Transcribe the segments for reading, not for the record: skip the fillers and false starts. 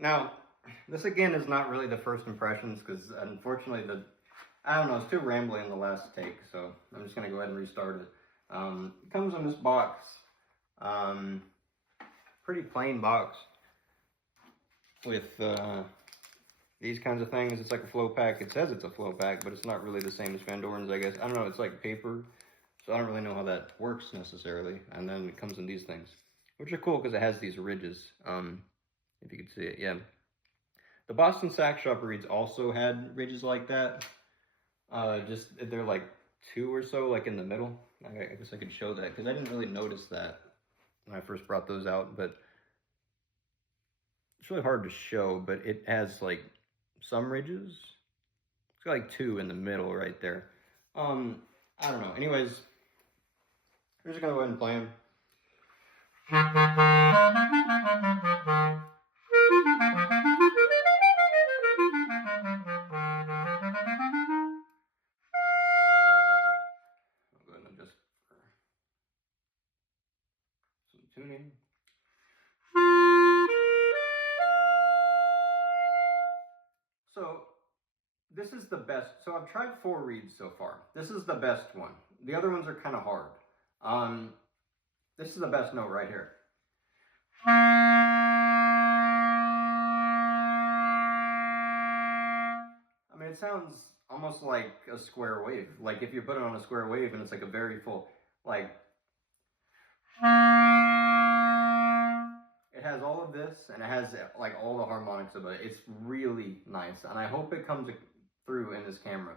Now, this again is not really the first impressions because unfortunately I don't know, it's too rambling in the last take, so I'm just gonna go ahead and restart it. It comes in this box, um, pretty plain box with these kinds of things. It's like a flow pack. It says it's a flow pack, but it's not really the same as Fandorn's, I guess. I don't know, it's like paper, so I don't really know how that works necessarily. And then it comes in these things, which are cool because it has these ridges. If you can see it, yeah. The Boston Sax Shop reeds also had ridges like that. Just they're like two or so, like in the middle. I guess I could show that because I didn't really notice that when I first brought those out, but it's really hard to show. But it has like some ridges. It's got like two in the middle right there. I don't know. Anyways, I'm just gonna go ahead and play them. Tuning. So this is the best. So I've tried 4 reeds so far. This is the best one. The other ones are kind of hard. This is the best note right here. I mean, it sounds almost like a square wave. Like if you put it on a square wave and it's like a very full, like. It has all of this, and it has like all the harmonics of it. It's really nice, and I hope it comes through in this camera.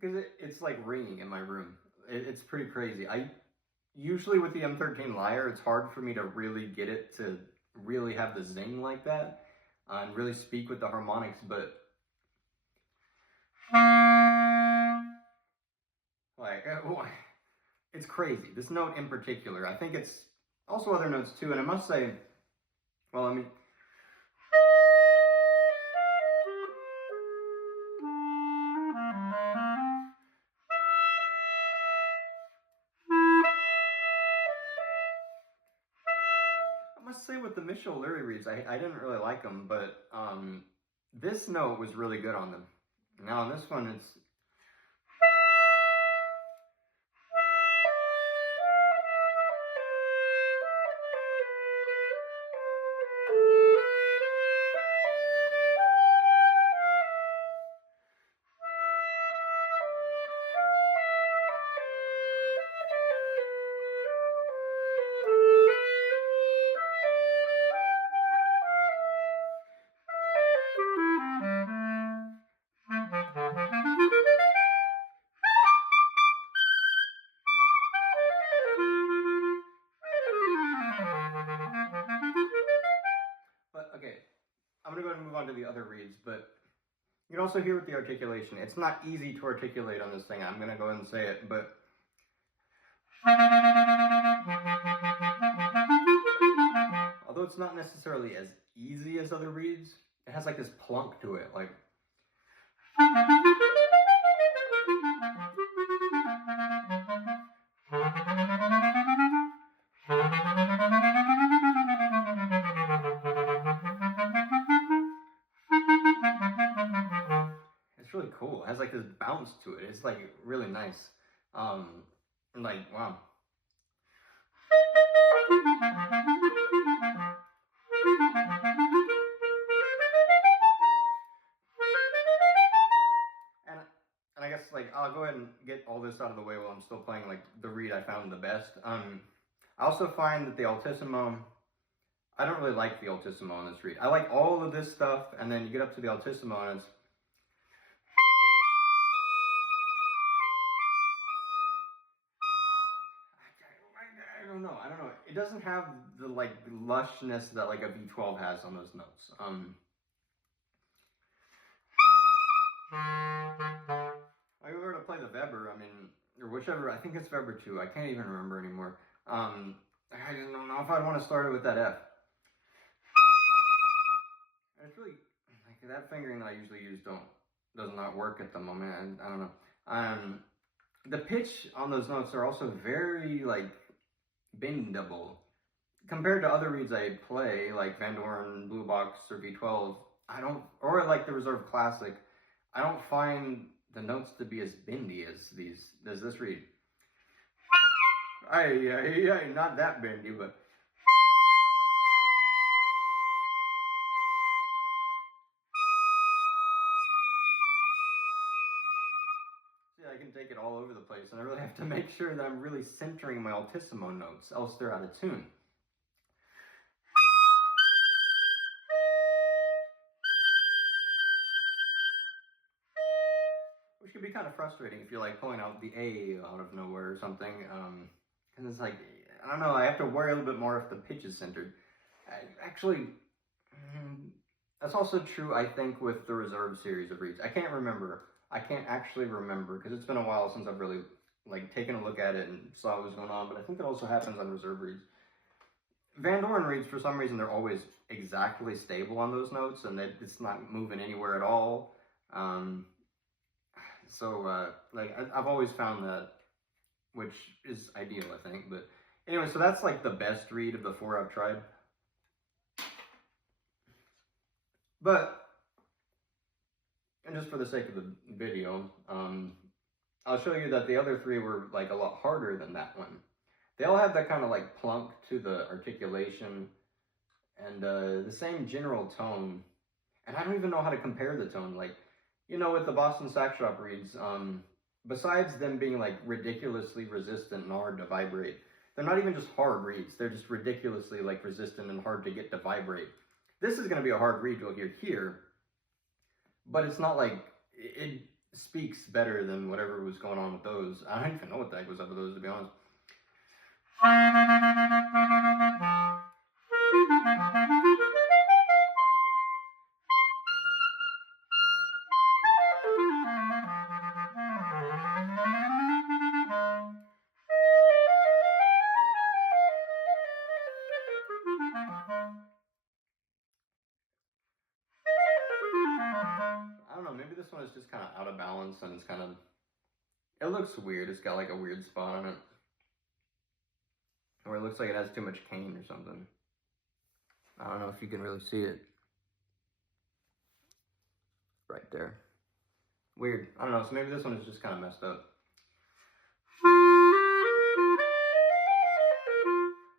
Because it's like ringing in my room. It's pretty crazy. I usually with the M13 Lyre, it's hard for me to really get it to really have the zing like that and really speak with the harmonics, but like, it's crazy. This note in particular. I think it's also other notes too. And I must say, well, I mean, I must say with the Mitchell Leary reeds, I didn't really like them, but this note was really good on them. Now on this one, it's but okay. I'm gonna go ahead and move on to the other reeds, but you can also hear with the articulation. It's not easy to articulate on this thing. I'm gonna go ahead and say it, but although it's not necessarily as easy as other reeds, it has like this plunk to it, like. It's really cool. It has like this bounce to it. It's like really nice. Like wow. And I guess like I'll go ahead and get all this out of the way while I'm still playing like the reed I found the best. I also find that the altissimo, I don't really like the altissimo on this reed. I like all of this stuff, and then you get up to the altissimo and it's. I don't know. It doesn't have the like lushness that like a V12 has on those notes. I were to play the Weber, I mean, or whichever. I think it's Weber 2. I can't even remember anymore. I don't know if I'd want to start it with that F. It's really like that fingering that I usually use does not work at the moment. I don't know. the pitch on those notes are also very like bendable. Compared to other reeds I play, like Van Doren, Blue Box, or V12, I don't, or like the Reserve Classic, I don't find the notes to be as bendy as this reed. Not that bendy, but see, I can take it all over the place, and I really have to make sure that I'm really centering my altissimo notes, else they're out of tune. Which can be kind of frustrating if you're like pulling out the A out of nowhere or something. Because it's like, I don't know, I have to worry a little bit more if the pitch is centered. Actually, that's also true, I think, with the Reserve series of reeds. I can't actually remember, because it's been a while since I've really like taken a look at it and saw what was going on, but I think it also happens on Reserve reeds. Van Doren reeds, for some reason, they're always exactly stable on those notes, and it's not moving anywhere at all. Like, I've always found that, which is ideal, I think. But anyway, so that's like the best reed of the 4 I've tried. But, and just for the sake of the video, I'll show you that the other 3 were like a lot harder than that one. They all have that kind of like plunk to the articulation and the same general tone. And I don't even know how to compare the tone. Like, you know, with the Boston Sax Shop reeds, besides them being like ridiculously resistant and hard to vibrate, they're not even just hard reeds. They're just ridiculously like resistant and hard to get to vibrate. This is going to be a hard reed you'll hear here, but it's not like it speaks better than whatever was going on with those. I don't even know what the heck was up with those, to be honest. I don't know, maybe this one is just kind of out of balance and it's kind of, it looks weird. It's got like a weird spot on it. Or it looks like it has too much cane or something. I don't know if you can really see it. Right there. Weird. I don't know, so maybe this one is just kind of messed up.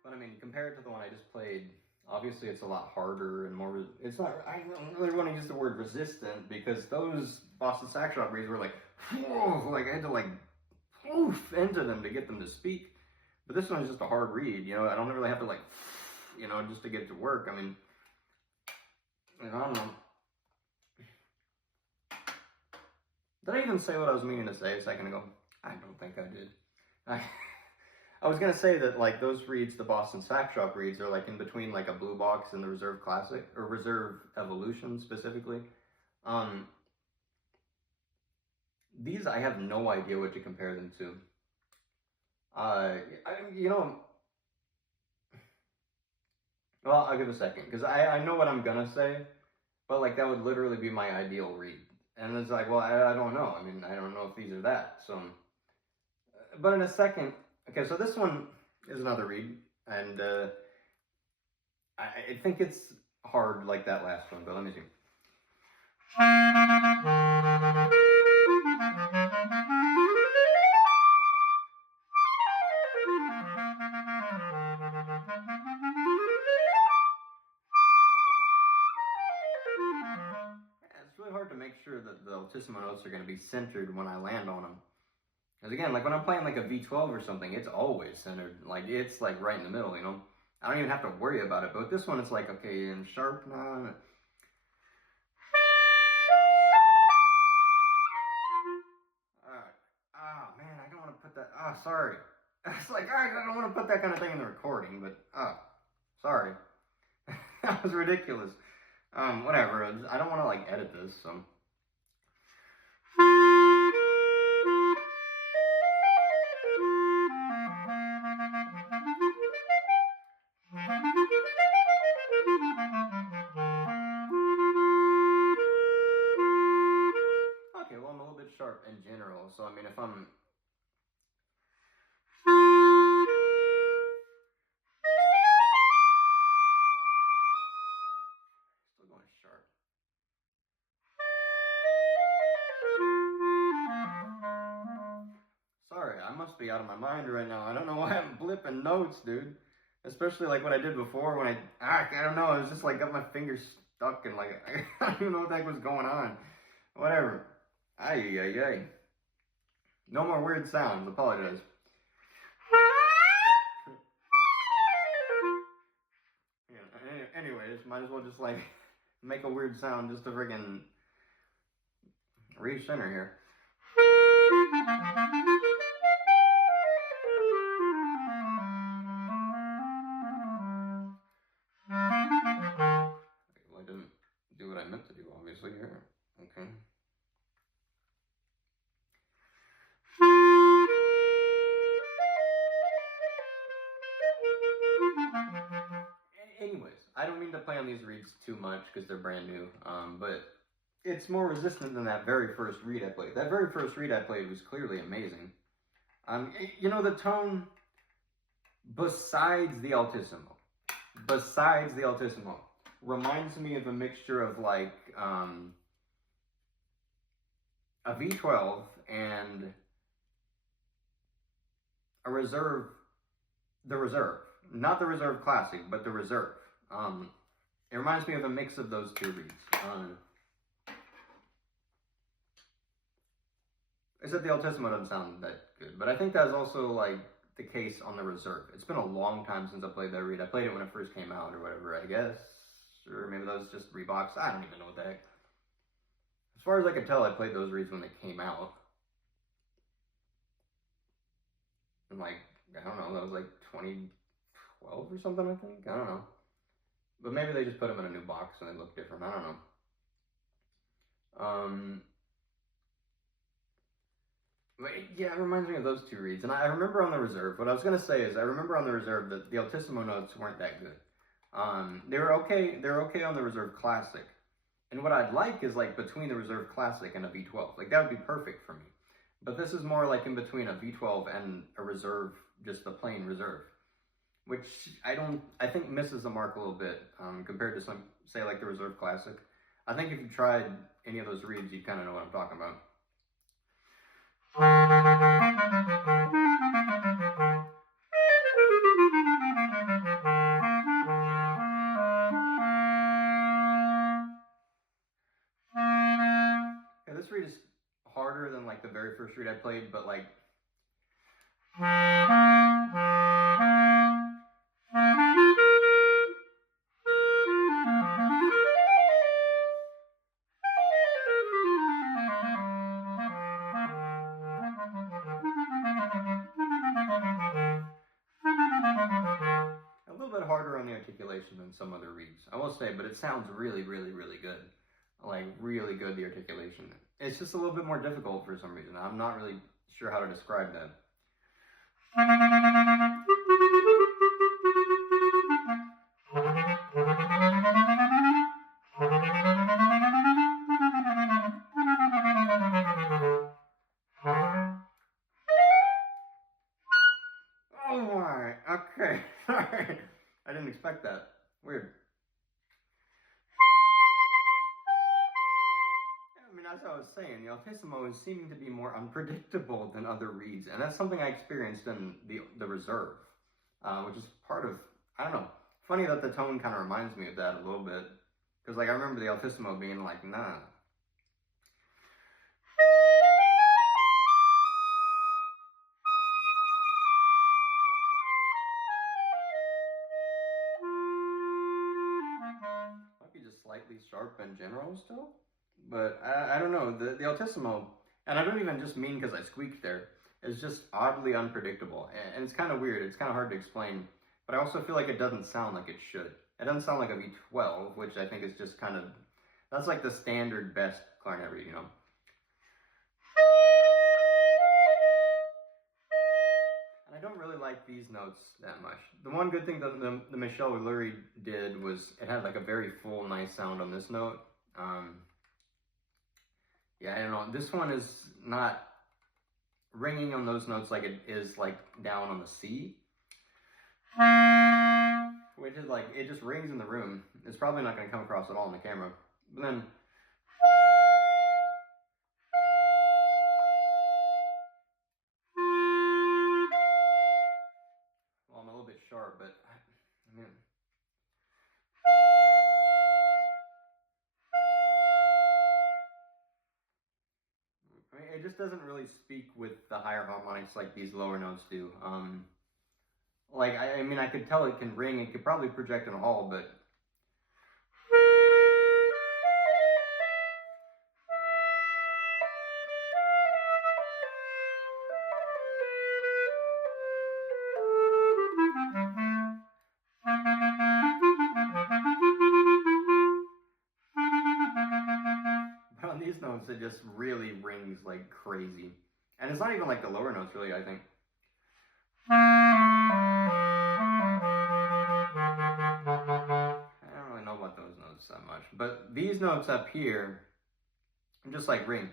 But I mean, compared to the one I just played, obviously it's a lot harder and more, it's not, I don't really want to use the word resistant, because those Boston Sax Shop reeds were like, whoa, like I had to like poof into them to get them to speak. But this one is just a hard reed, you know, I don't really have to like, you know, just to get it to work. I mean, I don't know. Did I even say what I was meaning to say a second ago? I don't think I did. I was gonna say that like those reeds, the Boston Sax Shop reeds, are like in between like a Blue Box and the Reserve Classic, or Reserve Evolution specifically. These I have no idea what to compare them to. You know, well, I'll give a second, because I know what I'm gonna say, but like that would literally be my ideal reed. And it's like, well, I don't know. I mean, I don't know if these are that. So, but in a second, okay, so this one is another reed, and I think it's hard like that last one, but let me see. It's really hard to make sure that the altissimo notes are going to be centered when I land on them. Because again, like when I'm playing like a V12 or something, it's always centered. Like it's like right in the middle, you know? I don't even have to worry about it. But with this one, it's like, okay, in sharp now. Oh man, I don't want to put that. Oh, sorry. It's like, I don't want to put that kind of thing in the recording, but sorry. That was ridiculous. Whatever. I don't want to like edit this, so. Okay, well, I'm a little bit sharp in general, so I mean, if I'm be out of my mind right now. I don't know why I'm blipping notes, dude. Especially like what I did before when I don't know, I was just like got my fingers stuck and like, I don't even know what the heck was going on. Whatever. Ay. No more weird sounds, apologize. Yeah, anyways, might as well just like make a weird sound just to friggin' recenter here. Well, I didn't do what I meant to do, obviously, here. Okay. Anyways, I don't mean to play on these reeds too much because they're brand new, but it's more resistant than that very first reed I played. That very first reed I played was clearly amazing. You know, the tone, besides the altissimo, reminds me of a mixture of like a V12 and a reserve, the reserve. Not the reserve classic, but the reserve. It reminds me of a mix of those two reeds. I said the altissimo doesn't sound that good, but I think that's also like the case on the reserve. It's been a long time since I played that reed. I played it when it first came out or whatever, I guess. Or maybe that was just reboxed. I don't even know what the heck. As far as I could tell, I played those reeds when they came out. And like, I don't know, that was like 2012 or something, I think? I don't know. But maybe they just put them in a new box and they look different. I don't know. But yeah, it reminds me of those two reeds. And I remember on the reserve, what I was going to say is I remember on the reserve that the altissimo notes weren't that good. They were okay on the reserve classic. And what I'd like is like between the reserve classic and a V12. Like that would be perfect for me. But this is more like in between a V12 and a reserve, just the plain reserve. Which I think misses the mark a little bit compared to some, say like the reserve classic. I think if you tried any of those reeds, you'd kind of know what I'm talking about. Yeah, this reed is harder than like the very first reed I played, but like a little bit harder on the articulation than some other reeds, I will say, but it sounds really, really, really good. Like, really good, the articulation. It's just a little bit more difficult for some reason. I'm not really sure how to describe that. Oh my, okay, sorry. I didn't expect that. Weird. I mean, as I was saying, the altissimo is seeming to be more unpredictable than other reeds, and that's something I experienced in the reserve, which is part of, I don't know, funny that the tone kind of reminds me of that a little bit, because like I remember the altissimo being like, nah. Might be just slightly sharp in general still. But I don't know, the altissimo, and I don't even just mean because I squeaked there, is just oddly unpredictable. And it's kind of weird, it's kind of hard to explain. But I also feel like it doesn't sound like it should. It doesn't sound like a V12, which I think is just kind of, that's like the standard best clarinet reed, you know? And I don't really like these notes that much. The one good thing that the Michel Lurie did was it had like a very full, nice sound on this note. Yeah, I don't know. This one is not ringing on those notes like it is like down on the C. Which is like, it just rings in the room. It's probably not going to come across at all in the camera. But then... just doesn't really speak with the higher harmonics like these lower notes do. Like, I mean, I could tell it can ring, it could probably project in a hall, but but on these notes, it just really rings like crazy. And it's not even like the lower notes, really, I think. I don't really know about those notes that much, but these notes up here, just like ring.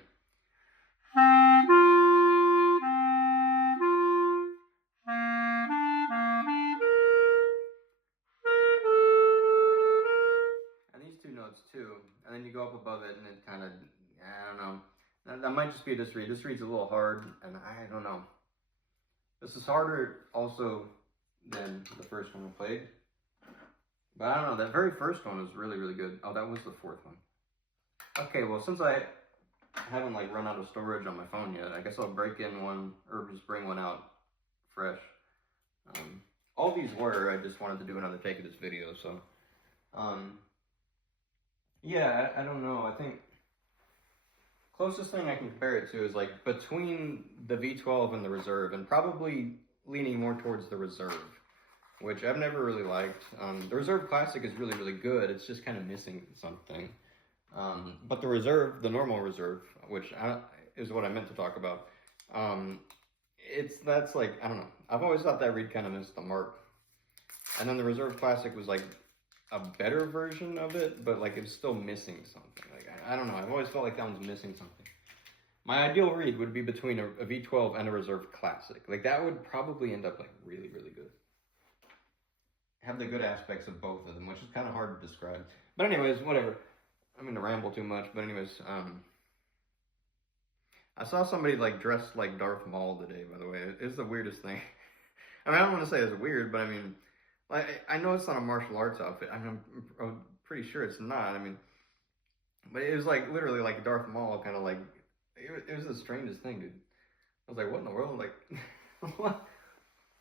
And these two notes too, and then you go up above it and it kind of, I don't know. That might just be this reed. This reed's a little hard, and I don't know. This is harder also than the first one I played. But I don't know, that very first one was really, really good. Oh, that was the fourth one. Okay, well, since I haven't like run out of storage on my phone yet, I guess I'll break in one, or just bring one out fresh. All these were, I just wanted to do another take of this video, so. Yeah, I don't know, I think closest thing I can compare it to is like between the V12 and the Reserve, and probably leaning more towards the Reserve, which I've never really liked. The Reserve Classic is really, really good. It's just kind of missing something. But the Reserve, the normal Reserve, which is what I meant to talk about, that's like, I don't know. I've always thought that reed kind of missed the mark. And then the Reserve Classic was like a better version of it, but like it's still missing something. Like, I don't know. I've always felt like that one's missing something. My ideal reed would be between a V12 and a Reserve Classic. Like that would probably end up like really, really good. Have the good aspects of both of them, which is kind of hard to describe. But anyways, whatever. I mean to ramble too much, but anyways, I saw somebody like dressed like Darth Maul today, by the way. It's the weirdest thing. I mean, I don't want to say it's weird, but I mean, like, I know it's not a martial arts outfit. I mean, I'm pretty sure it's not. I mean, but it was like literally like Darth Maul, kind of like, it was the strangest thing, dude. I was like, what in the world? Like, what?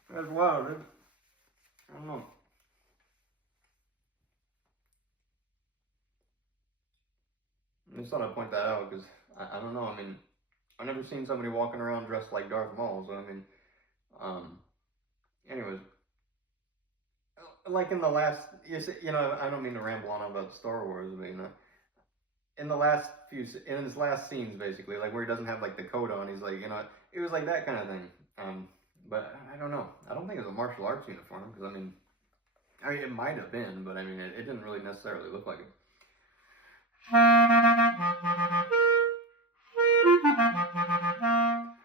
That's wild, dude. I don't know. I just thought I'd point that out because I don't know. I mean, I've never seen somebody walking around dressed like Darth Maul. So I mean, anyways, like in the last, you know, I don't mean to ramble on about Star Wars. I mean, in his last scenes, basically, like where he doesn't have like the coat on, he's like, you know, it was like that kind of thing. But I don't know. I don't think it was a martial arts uniform because I mean, it might have been, but I mean, it didn't really necessarily look like it.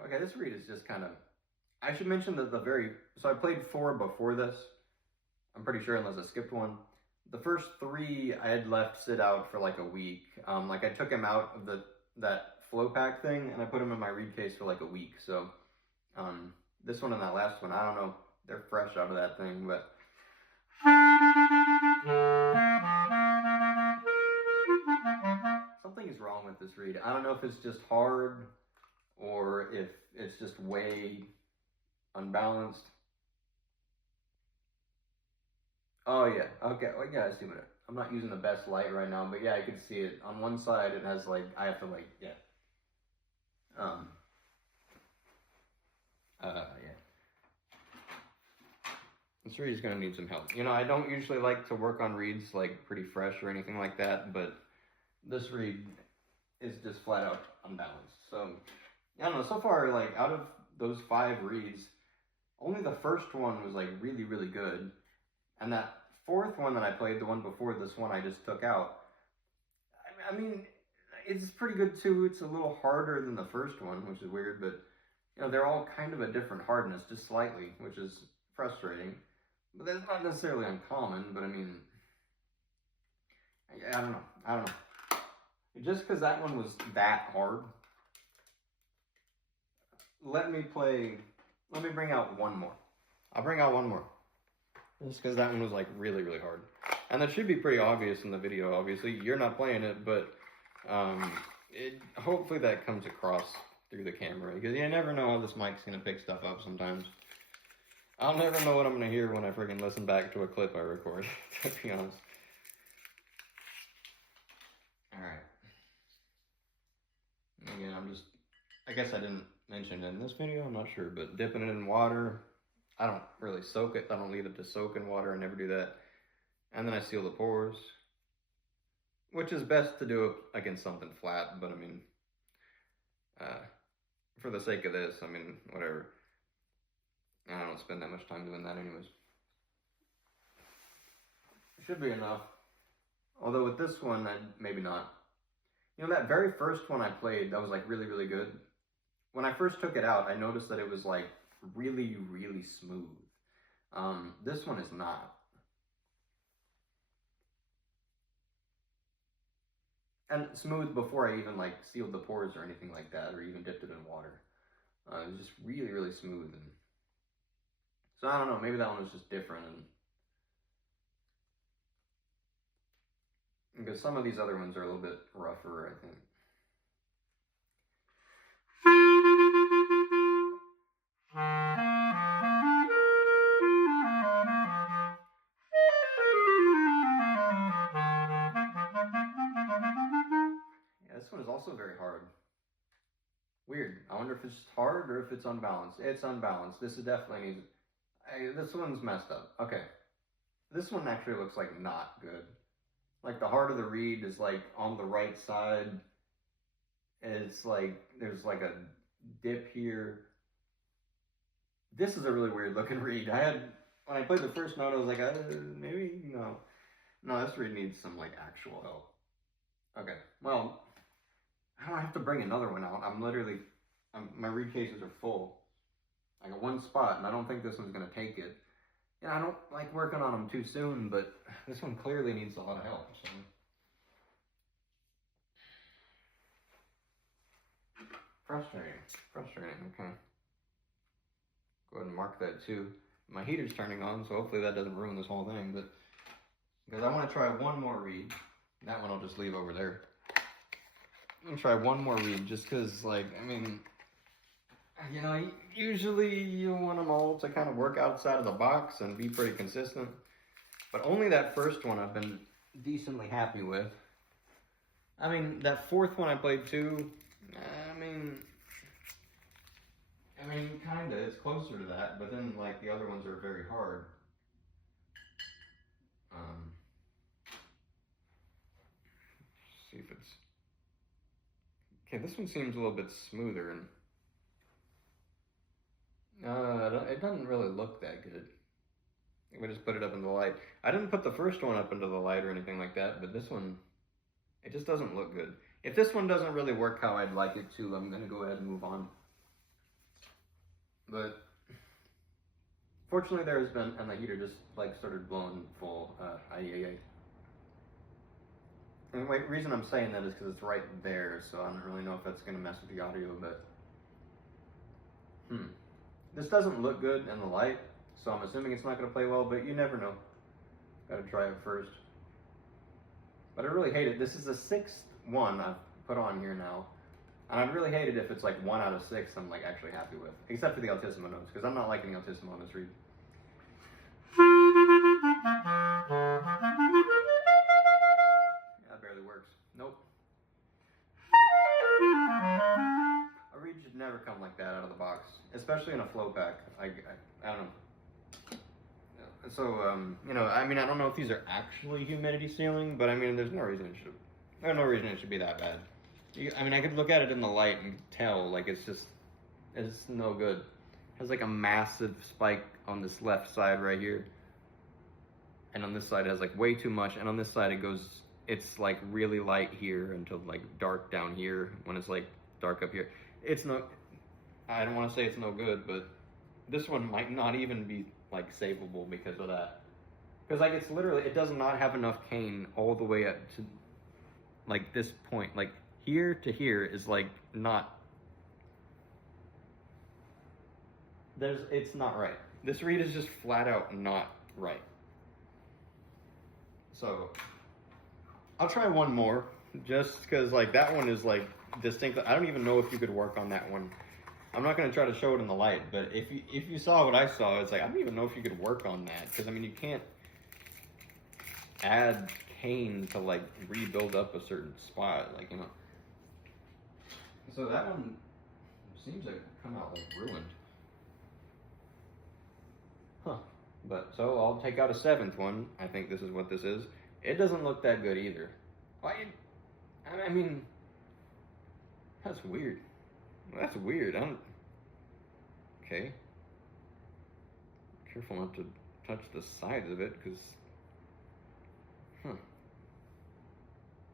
Okay, this reed is just kind of, I should mention that so I played 4 before this, I'm pretty sure, unless I skipped one. The first 3 I had left sit out for like a week. Like I took him out of that flow pack thing and I put him in my reed case for like a week. So this one and that last one, I don't know, they're fresh out of that thing, but something is wrong with this reed. I don't know if it's just hard or if it's just way unbalanced. Oh yeah, okay, well, yeah, I see what I'm not using the best light right now, but yeah, I can see it. On one side it has like, I have to like, yeah. Yeah. This reed is gonna need some help. You know, I don't usually like to work on reeds like pretty fresh or anything like that, but this reed is just flat out unbalanced. So, I don't know, so far, like, out of those 5 reeds, only the first one was like really, really good. And that 4th one that I played, the one before this one I just took out, I mean, it's pretty good too. It's a little harder than the first one, which is weird, but, you know, they're all kind of a different hardness, just slightly, which is frustrating. But that's not necessarily uncommon, but I mean, I don't know. Just because that one was that hard, let me bring out one more. I'll bring out one more. Just because that one was like really, really hard. And that should be pretty obvious in the video, obviously. You're not playing it, but hopefully that comes across through the camera, because you never know how this mic's gonna pick stuff up sometimes. I'll never know what I'm gonna hear when I freaking listen back to a clip I record, to be honest. Alright. Again, I guess I didn't mention it in this video, I'm not sure, but dipping it in water. I don't really soak it, I don't leave it to soak in water, I never do that. And then I seal the pores, which is best to do against something flat, but I mean, for the sake of this, I mean, whatever. I don't spend that much time doing that anyways. Should be enough. Although with this one, maybe not. You know, that very first one I played, that was like really, really good. When I first took it out, I noticed that it was like really, really smooth. This one is not. And smooth before I even like sealed the pores or anything like that, or even dipped it in water. It was just really, really smooth. And so I don't know, maybe that one was just different. And because some of these other ones are a little bit rougher, I think. Yeah, this one is also very hard. Weird. I wonder if it's just hard or if it's unbalanced. It's unbalanced. This is definitely needs. This one's messed up. Okay. This one actually looks like not good. Like the heart of the reed is like on the right side. It's like there's like a dip here. This is a really weird looking reed. When I played the first note, I was like, maybe no. No, this reed needs some like actual help. Okay. Well, I don't have to bring another one out. My reed cases are full. I got one spot, and I don't think this one's gonna take it. And I don't like working on them too soon, but this one clearly needs a lot of help. So. Frustrating, okay. Go ahead and mark that too. My heater's turning on, so hopefully that doesn't ruin this whole thing, but because I want to try one more reed. That one I'll just leave over there. I'm gonna try one more reed just because, like, I mean, you know, usually you want them all to kind of work outside of the box and be pretty consistent. But only that first one I've been decently happy with. I mean, that fourth one I played too, I mean, kinda, it's closer to that, but then, like, the other ones are very hard. See if it's... Okay, this one seems a little bit smoother, and... it doesn't really look that good. We just put it up in the light. I didn't put the first one up into the light or anything like that, but this one, it just doesn't look good. If this one doesn't really work how I'd like it to, I'm gonna go ahead and move on. But fortunately, there's been, and the heater just like started blowing full. Anyway, the reason I'm saying that is because it's right there, so I don't really know if that's gonna mess with the audio, but this doesn't look good in the light, so I'm assuming it's not gonna play well, but you never know. Gotta try it first. But I really hate it. This is the 6th one I've put on here now. And I'd really hate it if it's like 1 out of 6 I'm like actually happy with. Except for the altissimo notes, because I'm not liking the altissimo on this reed. That barely works. Nope. A reed should never come like that out of the box. Especially in a flow pack. I don't know. So, you know, I mean, I don't know if these are actually humidity sealing, but I mean, there's no reason it should be that bad. I mean, I could look at it in the light and tell, like, it's no good. It has like a massive spike on this left side right here. And on this side it has like way too much, and on this side it's like really light here until like dark down here when it's like dark up here. I don't want to say it's no good, but this one might not even be like savable because of that. Because like it does not have enough cane all the way up to like this point. Like here to here is like not, it's not right. This reed is just flat out not right. So I'll try one more just because like that one is like distinctly. I don't even know if you could work on that one. I'm not going to try to show it in the light, but if you saw what I saw, it's like, I don't even know if you could work on that. Because, I mean, you can't add cane to, like, rebuild up a certain spot. Like, you know. So that one seems like come out, like, ruined. Huh. But, so I'll take out a 7th one. I think this is what this is. It doesn't look that good either. I mean, that's weird. That's weird. Okay. Careful not to touch the sides of it, because... Huh.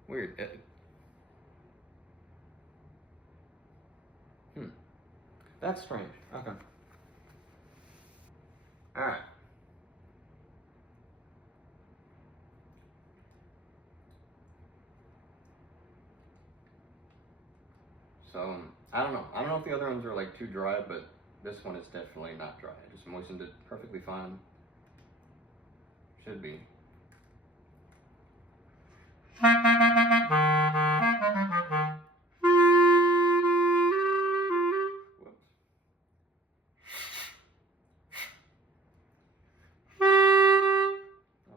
Weird. That's strange. Okay. Alright. So, I don't know. I don't know if the other ones are like too dry, but this one is definitely not dry. I just moistened it perfectly fine. Should be. Whoops. Oh.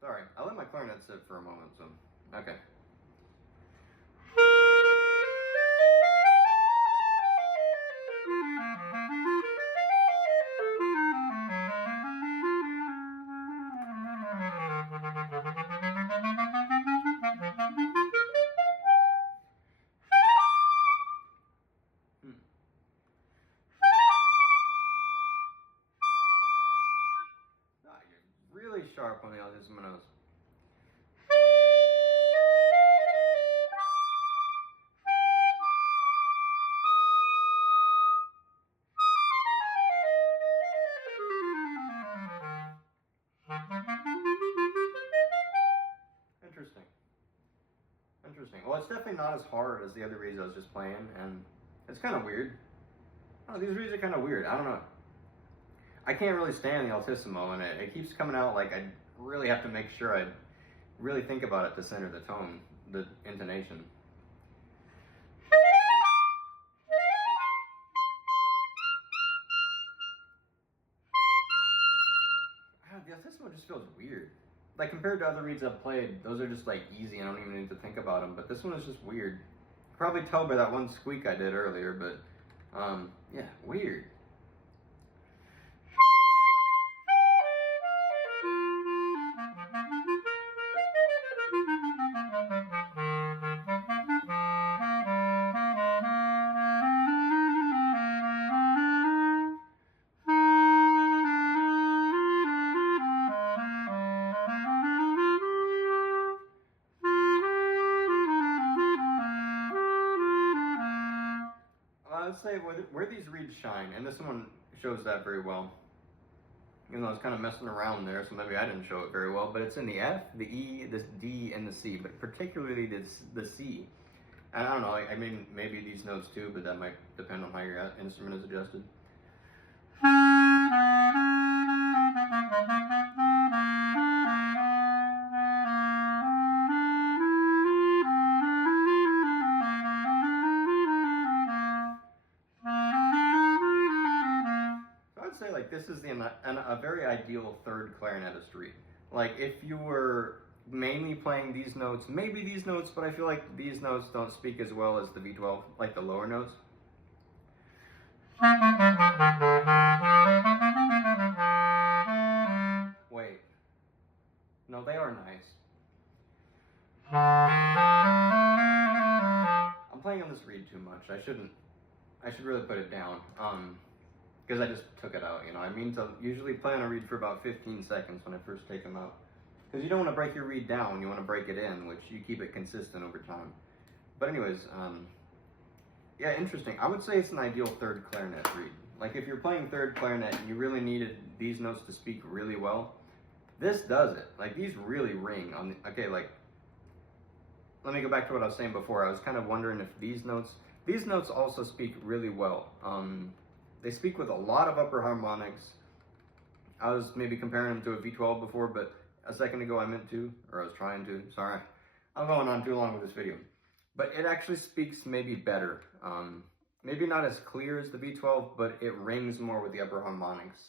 Sorry, I let my clarinet sit for a moment, so okay. You're really sharp on the altissimo notes. Interesting. Interesting. Well, it's definitely not as hard as the other reeds I was just playing, and it's kind of weird. Oh, these reeds are kind of weird. I don't know. I can't really stand the altissimo, and it keeps coming out like I really have to make sure I really think about it to center the tone, the intonation. The altissimo just feels weird. Like, compared to other reeds I've played, those are just like easy and I don't even need to think about them, but this one is just weird. You can probably tell by that one squeak I did earlier, but yeah, weird. I would say where these reeds shine, and this one shows that very well. Even though I was kind of messing around there, so maybe I didn't show it very well, but it's in the F, the E, the D, and the C, but particularly the C. And I don't know, I mean, maybe these notes too, but that might depend on how your instrument is adjusted. Say like this is a very ideal third clarinetist reed. Like if you were mainly playing these notes, maybe these notes, but I feel like these notes don't speak as well as the V12, like the lower notes. Wait. No, they are nice. I'm playing on this reed too much. I should really put it down. Because I just took it out, you know. I mean to usually play on a reed for about 15 seconds when I first take them out. Because you don't want to break your reed down, you want to break it in, which you keep it consistent over time. But anyways, yeah, interesting. I would say it's an ideal third clarinet reed. Like if you're playing third clarinet and you really needed these notes to speak really well, this does it. Like these really ring on the, okay, like, let me go back to what I was saying before. I was kind of wondering if these notes, These notes also speak really well. They speak with a lot of upper harmonics. I was maybe comparing them to a V12 before, but a second ago I meant to, or I was trying to, sorry. I'm going on too long with this video. But it actually speaks maybe better. Maybe not as clear as the V12, but it rings more with the upper harmonics,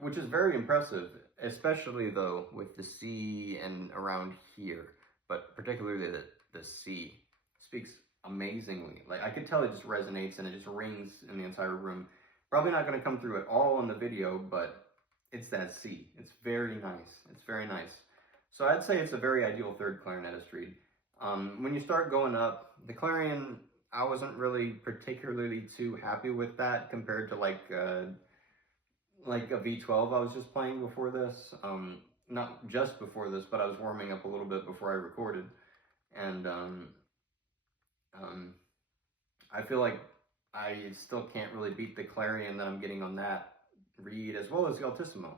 which is very impressive, especially though with the C and around here, but particularly the C speaks amazingly. Like, I could tell it just resonates and it just rings in the entire room. Probably not going to come through at all in the video, but it's that C. It's very nice. It's very nice. So I'd say it's a very ideal third clarinetist reed. When you start going up, the clarion, I wasn't really particularly too happy with that compared to like a V12 I was just playing before this. Not just before this, but I was warming up a little bit before I recorded. And I feel like I still can't really beat the clarion that I'm getting on that reed, as well as the altissimo.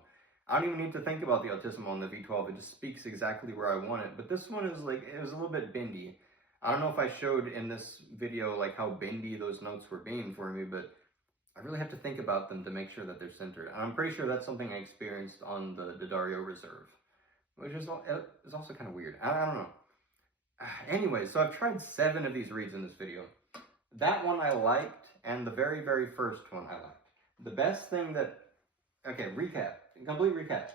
I don't even need to think about the altissimo on the V12. It just speaks exactly where I want it. But this one is like, it was a little bit bendy. I don't know if I showed in this video like how bendy those notes were being for me, but I really have to think about them to make sure that they're centered. And I'm pretty sure that's something I experienced on the Dario Reserve, which is also kind of weird. I don't know. Anyway, so I've tried 7 of these reeds in this video. That one I liked, and the very, very first one I liked. The best thing that, okay, complete recap.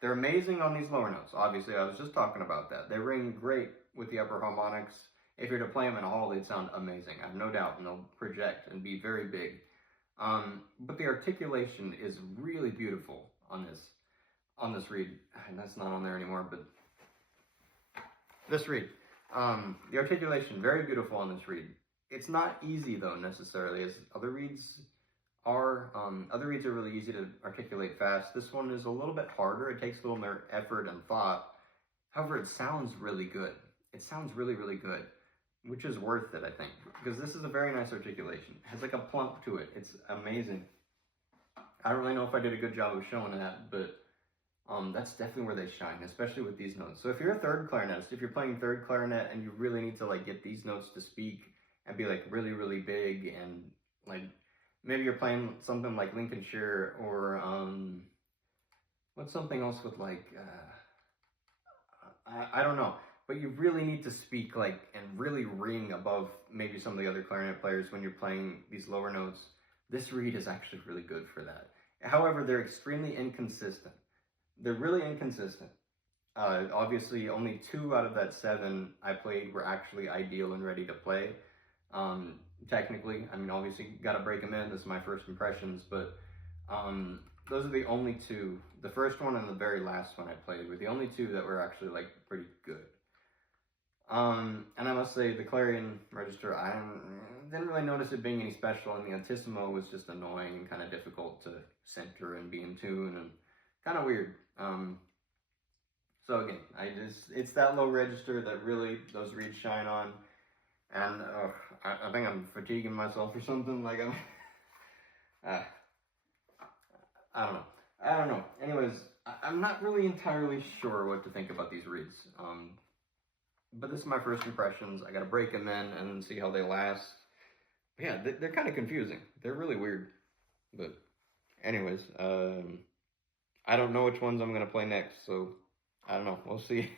They're amazing on these lower notes. Obviously, I was just talking about that. They ring great with the upper harmonics. If you're to play them in a hall, they'd sound amazing. I have no doubt, and they'll project and be very big. But the articulation is really beautiful on this reed. And that's not on there anymore, but this reed. The articulation, very beautiful on this reed. It's not easy though, necessarily, as other reeds are. Other reeds are really easy to articulate fast. This one is a little bit harder. It takes a little more effort and thought. However, it sounds really good. It sounds really, really good, which is worth it, I think, because this is a very nice articulation. It has like a plump to it. It's amazing. I don't really know if I did a good job of showing that, but that's definitely where they shine, especially with these notes. So if you're a third clarinetist, if you're playing third clarinet and you really need to like get these notes to speak and be like really, really big, and like maybe you're playing something like Lincolnshire, or what's something else with like I don't know, but you really need to speak like and really ring above maybe some of the other clarinet players when you're playing these lower notes. This reed is actually really good for that. However, they're extremely inconsistent. They're really inconsistent. Obviously, only 2 out of that 7 I played were actually ideal and ready to play. Technically, I mean, obviously, got to break them in. This is my first impressions, but those are the only 2. The first one and the very last one I played were the only 2 that were actually like pretty good. And I must say, the clarion register, I didn't really notice it being any special, and the altissimo was just annoying and kind of difficult to center and be in tune, and kind of weird. So again, it's that low register that really those reeds shine on. And I think I'm fatiguing myself or something. Like I don't know. Anyways, I'm not really entirely sure what to think about these reeds. But this is my first impressions. I gotta break them in and see how they last. But yeah, they're kind of confusing. They're really weird. But anyways, I don't know which ones I'm gonna play next, so I don't know. We'll see.